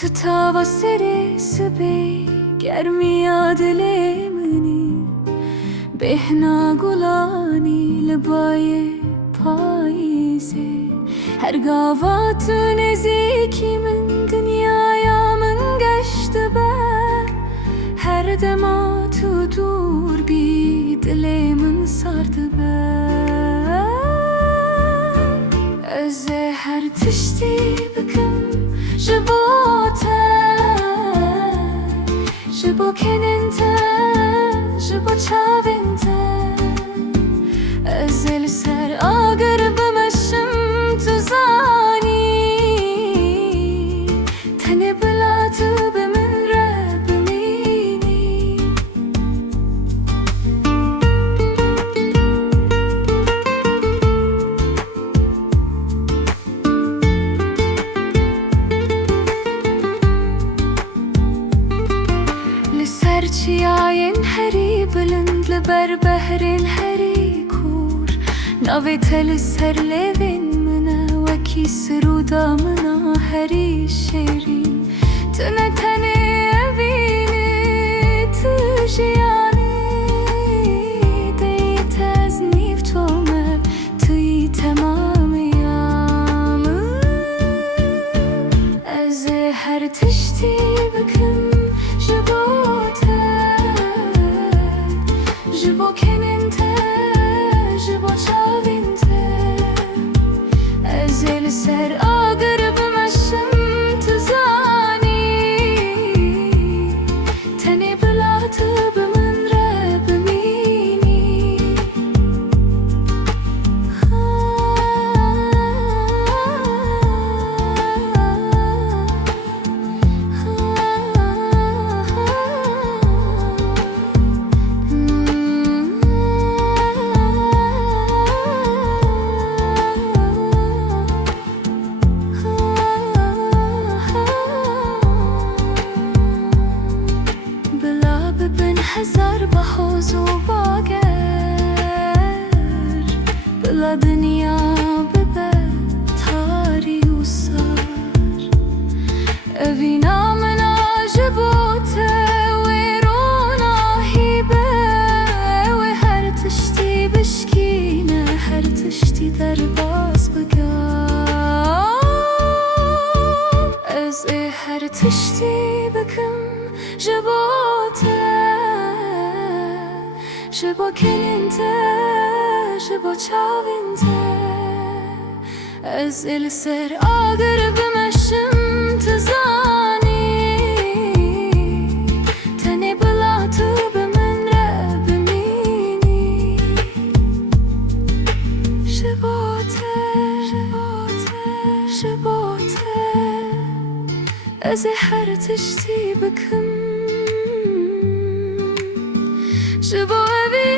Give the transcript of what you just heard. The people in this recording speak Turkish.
تتابع سری سبی گرمی دل منی بهنا گلانی لبای پاییزه her gavat neziki min dünyaya min geçti be her dema tutur bir dilemin sardı be öze her tişti bıkım jibote jibo keninte jibo çavinte özel ser ağır bımışım tuzani tane bılatı bemin Rabbimini لسر çiyayen heri bülünd liber behrin heri kur navi tel ser levin وكي سرودا منا هري شيرين تنتني أبيني تجياني دي تزني في تومة تي تمام يام أزي هر تشتي بكم جبوتا جبو كننتا جبو çavinta Özel ser ağır bımışım tuzani teni bılatı bımın Rabbimini هزار بحوز و باگر بلا دنیا ببه تاری و سار اوینا منا جبوته و رونا هیبه و هر تشتی بشکینه هر تشتی در باز بگار از هر تشتی بکم جبوته jibo keninte, jibo çavinte Ezil ser ağır bımışım tuzani teni bılatı bımın Rabbimini Jibote, jibote, jibote Ezi her tişti bıkım Jibo evi